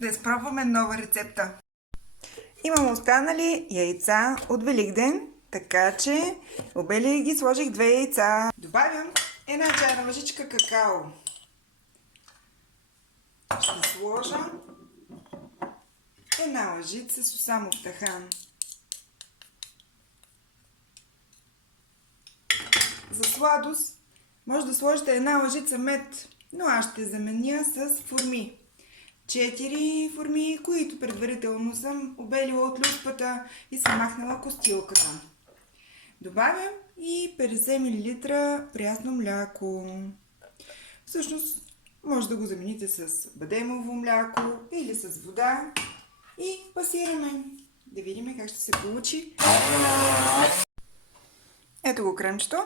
Да изпробваме нова рецепта. Имам останали яйца от Великден, така че обелих ги, сложих 2 яйца. Добавям една чайна лъжичка какао. Ще сложа една лъжица сусамов тахан. За сладост може да сложите една лъжица мед, но аз ще заменя с форми. 4 форми, които предварително съм обелила от люспата и съм махнала костилката. Добавям и 50 мл прясно мляко. Всъщност може да го замените с бадемово мляко или с вода и пасираме. Да видим как ще се получи. Ето го кремчето.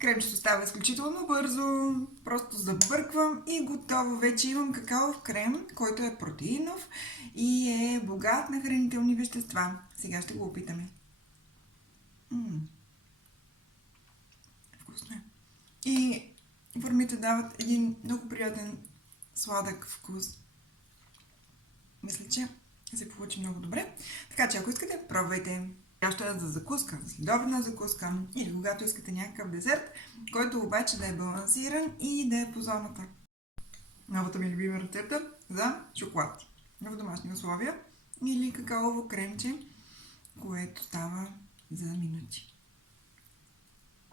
Кремчето става изключително бързо, просто забърквам и готово. Вече имам какаов крем, който е протеинов и е богат на хранителни вещества. Сега ще го опитаме. Вкусно е. И формите дават един много приятен сладък вкус. Мисля, че се получи много добре. Така че ако искате, пробвайте. Ще е за закуска, за следобедна закуска или когато искате някакъв десерт, който обаче да е балансиран и да е по зоната. Новата ми любима рецепта за шоколад в домашни условия или какаово кремче, което става за минути.